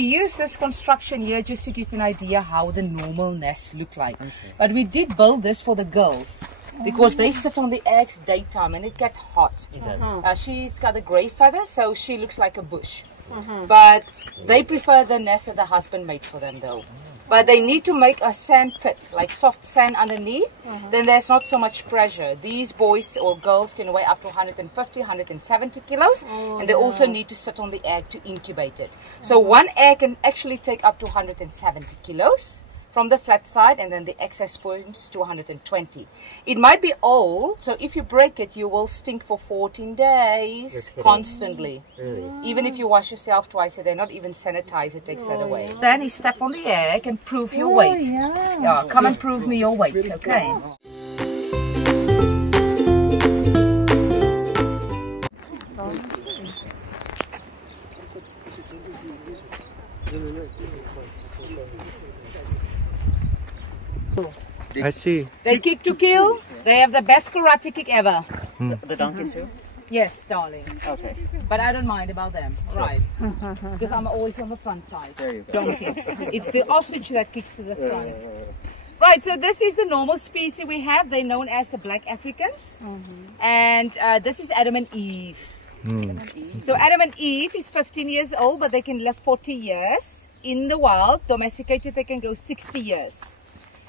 we use this construction here just to give you an idea how the normal nests look like. Okay. But we did build this for the girls because they sit on the eggs daytime and it gets hot. She's got a grey feather, so she looks like a bush. But they prefer the nest that the husband made for them though. But they need to make a sand pit, like soft sand underneath. Then there's not so much pressure. These boys or girls can weigh up to 150, 170 kilos. And they also need to sit on the egg to incubate it. So one egg can actually take up to 170 kilos from the flat side, and then the excess points to 120. It might be old, so if you break it, you will stink for 14 days constantly. Even if you wash yourself twice a day, not even sanitizer takes that away. Then you step on the egg and prove your weight. Yeah, come and prove me your weight, okay? I see. They kick to kill. They have the best karate kick ever. The donkeys too? Yes, darling. Okay. But I don't mind about them. Right. Because I'm always on the front side. There you go. Donkeys. It's the ostrich that kicks to the front. Right, so this is the normal species we have. They're known as the black Africans. And this is Adam and Eve. So Adam and Eve is 15 years old, but they can live 40 years. In the wild, domesticated, they can go 60 years.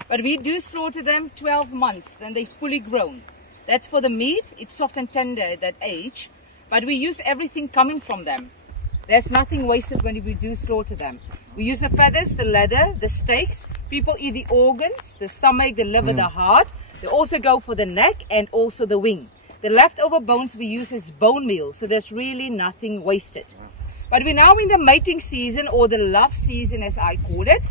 But we do slaughter them 12 months, then they're fully grown. That's for the meat. It's soft and tender at that age. But we use everything coming from them. There's nothing wasted when we do slaughter them. We use the feathers, the leather, the steaks. People eat the organs, the stomach, the liver, the heart. They also go for the neck and also the wing. The leftover bones we use as bone meal, so there's really nothing wasted. But we're now in the mating season, or the love season as I call it.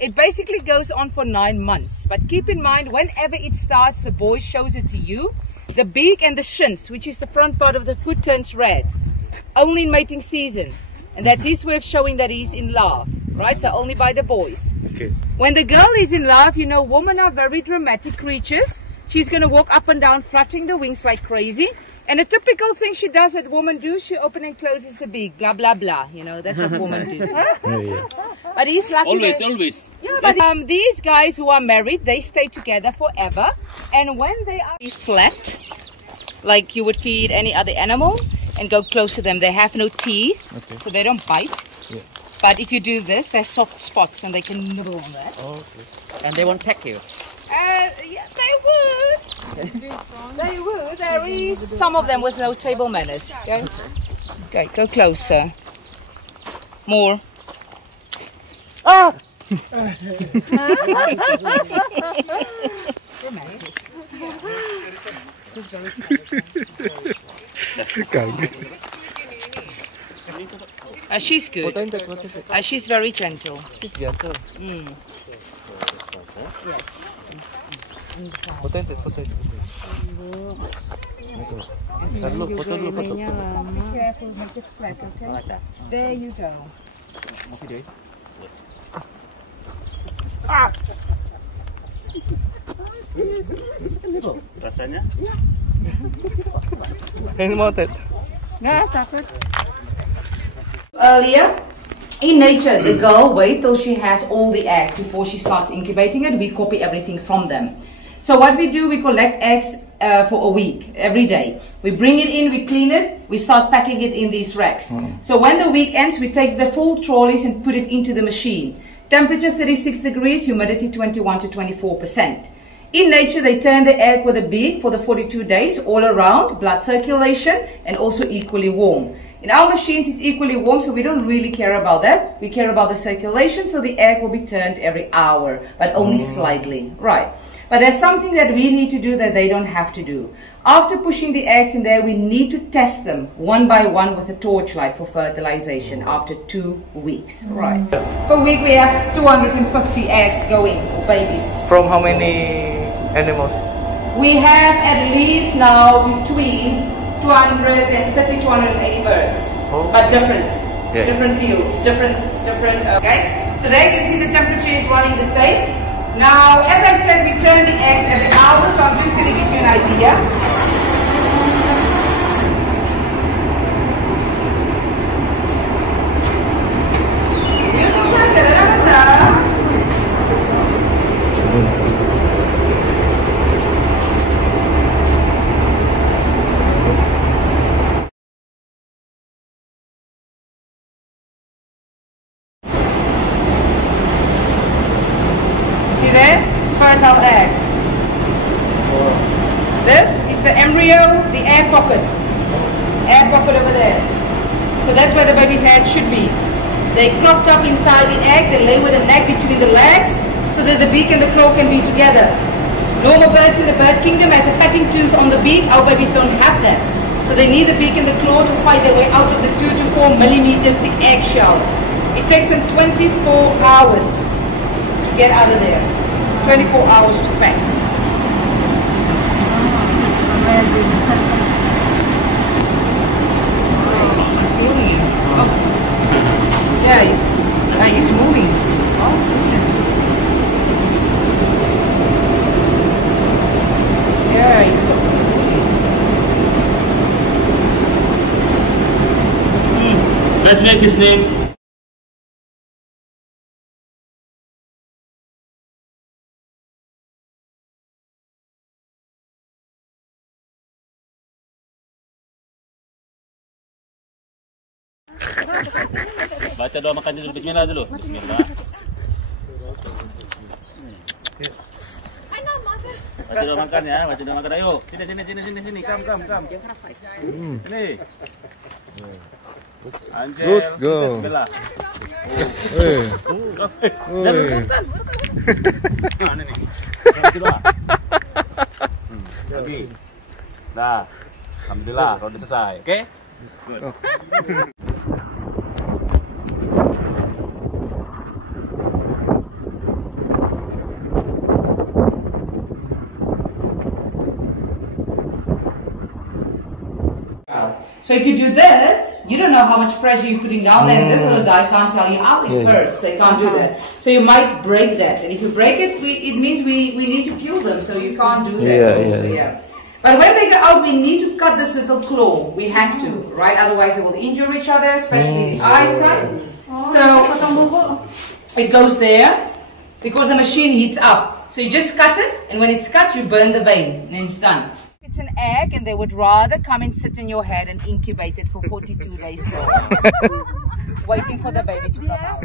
It basically goes on for 9 months. But keep in mind, whenever it starts, the boy shows it to you. The beak and the shins, which is the front part of the foot, turns red. Only in mating season. And that's his way of showing that he's in love. Right? So only by the boys. Okay. When the girl is in love, you know, women are very dramatic creatures. She's going to walk up and down, fluttering the wings like crazy. And a typical thing she does that women do, she opens and closes the beak, blah, blah, blah. You know, that's what women do. But he's lucky. Always. Yeah, but these guys who are married, they stay together forever. And when they are flat, like you would feed any other animal, and go close to them, they have no teeth, so they don't bite. Yeah. But if you do this, there's soft spots, and they can nibble on that. Oh, okay. And they won't peck you? Yeah, they would. They would. There is some of them with no table manners. Okay, go closer. More. Ah! She's good. She's very gentle. She's gentle. Yes. Potente. Be careful, make it flat, okay? There you go. Ah! Rasanya? Any mounted? Yeah, takut. Earlier, in nature, the girl waits till she has all the eggs before she starts incubating it. We copy everything from them. So what we do, we collect eggs for a week, every day. We bring it in, we clean it, we start packing it in these racks. So when the week ends, we take the full trolleys and put it into the machine. Temperature 36 degrees, humidity 21 to 24%. In nature, they turn the egg with a beak for the 42 days all around, blood circulation, and also equally warm. In our machines, it's equally warm, so we don't really care about that. We care about the circulation, so the egg will be turned every hour, but only slightly. Right. But there's something that we need to do that they don't have to do. After pushing the eggs in there, we need to test them one by one with a torchlight for fertilization after 2 weeks. Right. Per week, we have 250 eggs going, babies. From how many animals? We have at least now between 230, 280 birds, but different fields, different, okay? So there you can see the temperature is running the same. Now, as I said, we turn the eggs every hour, so I'm just going to give you an idea. You the embryo, the air pocket. Air pocket over there. So that's where the baby's head should be. They clocked up inside the egg, they lay with the neck between the legs so that the beak and the claw can be together. Normal birds in the bird kingdom has a pecking tooth on the beak, our babies don't have that. So they need the beak and the claw to fight their way out of the 2 to 4 millimeter thick eggshell. It takes them 24 hours to get out of there. 24 hours to peck. Moving. Oh. Yeah, he's moving. Oh goodness. Yeah, he's moving. Let's make his name. Baca doa makan dulu. Bismillah dulu. Bismillah. Baca doa makan ya. Baca doa makan. Ayo. Sini. Come. Sini. Anjir. Good, go. Bismillah. Mana nih? Baca doa. Lagi. Dah. Alhamdulillah kalau udah selesai. Oke? Good. So if you do this, you don't know how much pressure you're putting down there, and this little guy can't tell you how it hurts. They can't do that. So you might break that, and if you break it, it means we need to kill them, so you can't do that. But when they go out, we need to cut this little claw. We have to, right? Otherwise they will injure each other, especially the eyesight. So it goes there because the machine heats up. So you just cut it, and when it's cut, you burn the vein, and it's done. It's an egg, and they would rather come and sit in your head and incubate it for 42 days strong, waiting for the baby to come out.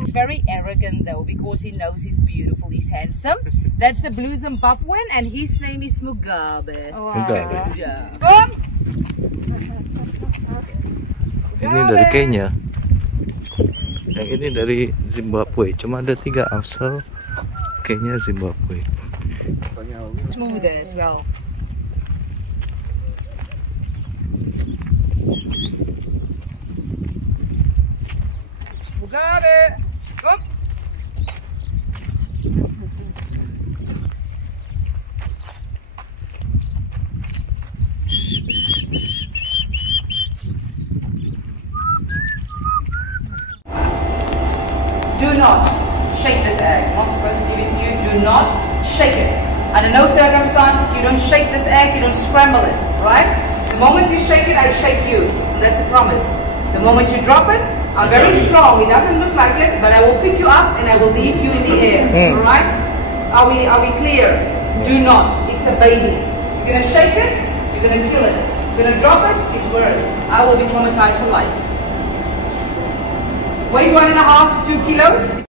It's very arrogant though, because he knows he's beautiful, he's handsome. That's the blue Zimbabwean, and his name is Mugabe. Ini dari Kenya. Yang ini dari Zimbabwe. Cuma ada 3 asal. Kenya, Zimbabwe. Smoother as well. Mugabe, come. Do not shake this egg. I'm not supposed to give it to you. Do not shake it. Under no circumstances, you don't shake this egg, you don't scramble it, right? The moment you shake it, I shake you. That's a promise. The moment you drop it, I'm very strong. It doesn't look like it, but I will pick you up and I will leave you in the air, all right? Are we clear? Do not. It's a baby. You're going to shake it, you're going to kill it. You're going to drop it, it's worse. I will be traumatized for life. Weighs 1.5 to 2 kilos.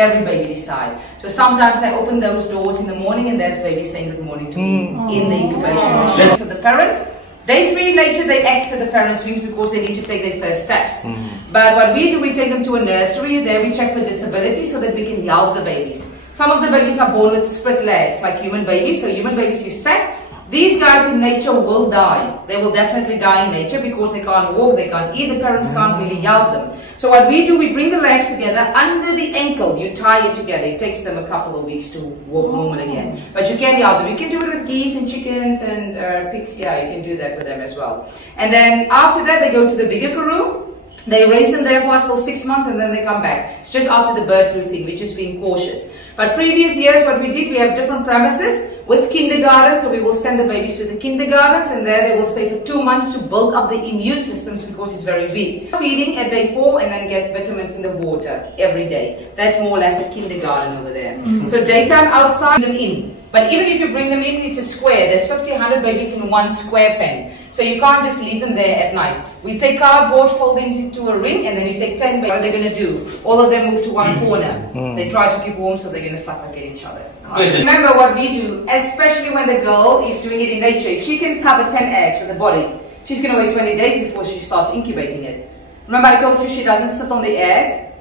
Every baby decide. So sometimes I open those doors in the morning and there's baby saying good morning to me in the incubation machine. So the parents, day 3 in nature, they exit the parents' wings because they need to take their first steps. But what we do, we take them to a nursery. There we check for disability so that we can help the babies. Some of the babies are born with split legs like human babies. So human babies use sack. These guys in nature will die. They will definitely die in nature because they can't walk, they can't eat, the parents can't really help them. So what we do, we bring the legs together under the ankle. You tie it together. It takes them a couple of weeks to walk normal again. But you can help them. You can do it with geese and chickens and pigs. Yeah, you can do that with them as well. And then after that, they go to the bigger karoo. They raise them there for us for 6 months and then they come back. It's just after the bird flu thing. We're just being cautious. But previous years, what we did, we have different premises. with kindergarten, so we will send the babies to the kindergartens, and there they will stay for 2 months to build up the immune systems because it's very weak. Feeding at day 4 and then get vitamins in the water every day. That's more or less a kindergarten over there. So daytime outside, them in. But even if you bring them in, it's a square. There's 50, 100 babies in one square pen. So you can't just leave them there at night. We take cardboard, fold it into a ring, and then you take 10 babies. What are they going to do? All of them move to one corner. They try to keep warm, so they're going to suffocate each other. Remember what we do, especially when the girl is doing it in nature. If she can cover 10 eggs with the body, she's going to wait 20 days before she starts incubating it. Remember I told you she doesn't sit on the egg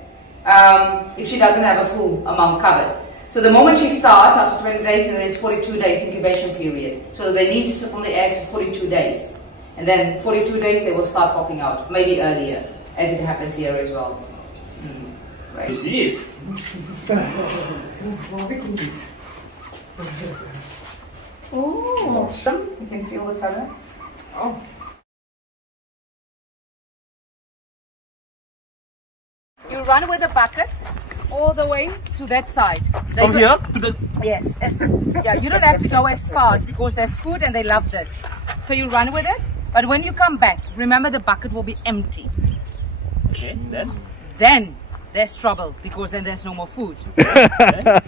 if she doesn't have a full amount covered. So the moment she starts, after 20 days, then there's 42 days incubation period. So they need to sit on the eggs for 42 days. And then 42 days they will start popping out, maybe earlier, as it happens here as well. Right. You see it? Oh, you can feel the color. Oh. You run with a bucket all the way to that side. From here to the... Yes. Yeah, you don't have to go as fast because there's food and they love this. So you run with it, but when you come back, remember the bucket will be empty. Okay, Then there's trouble because then there's no more food.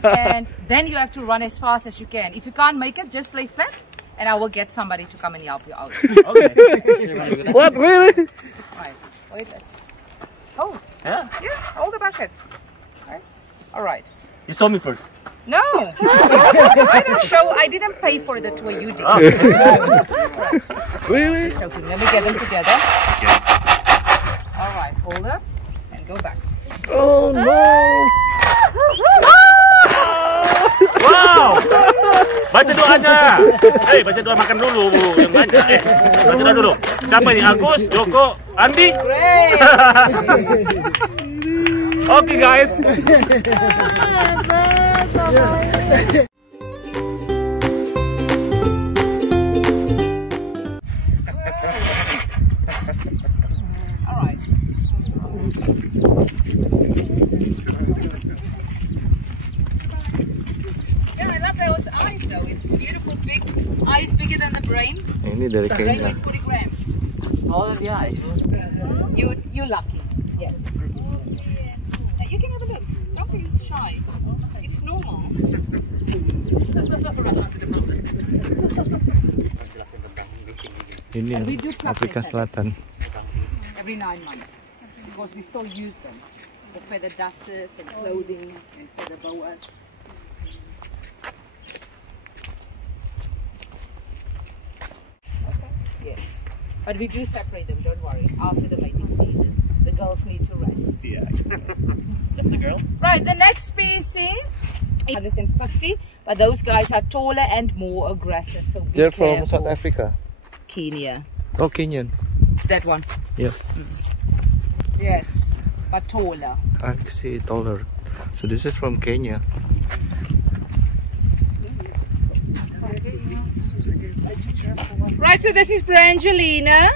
And then you have to run as fast as you can. If you can't make it, just lay flat and I will get somebody to come and help you out. Okay. What, really? Right. Wait, let's... Oh. Yeah. Yeah, hold the bucket. Right. All right. You saw me first. No. I don't show. I didn't pay for it the way you did. Oh. Really? Okay, let me get them together. Okay. All right, hold up and go back. Oh no! Wow! Baca doanya. Hei, baca doa makan dulu, Bu. Yang banyak. Baca doa dulu. Siapa ini? Agus, Joko, Andi? Great. Okay, guys. All right. Yeah, I love those eyes though. It's beautiful, big eyes, bigger than the brain. Ini dari The brain Kenya. weighs 40 grams. Oh, yeah. You lucky. Yes. You can have a look. Don't be shy. It's normal. Ini And we do pluck Afrika their feathers Selatan. every 9 months because we still use them. The feather dusters and clothing and feather boas. Yes. But we do separate them, don't worry, after the mating season. The girls need to rest. Yeah. Just the girls? Right, the next species, 150, but those guys are taller and more aggressive, so be They're from careful. South Africa. Kenya. Oh, Kenyan. That one. Yeah. Yes, but taller. I see taller. So this is from Kenya. Right, so this is Brangelina.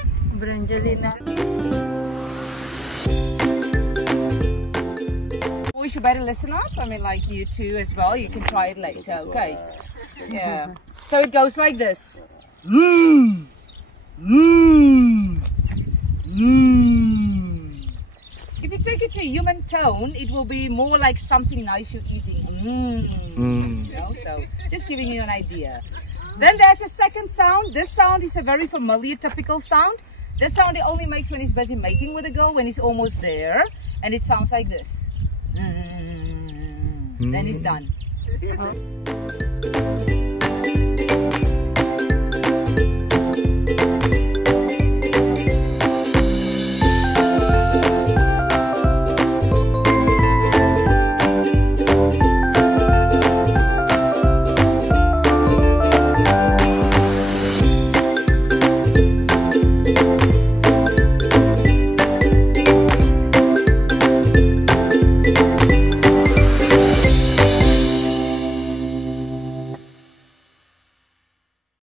You better listen up. I mean, like you too as well. You can try it later, okay? Yeah. So it goes like this. Mmm. Mmm. Mmm. If you take it to a human tone, it will be more like something nice you're eating. Mmm. You know, so just giving you an idea. Then there's a second sound. This sound is a very familiar, typical sound. This sound he only makes when he's busy mating with a girl, when he's almost there. And it sounds like this. Then he's done.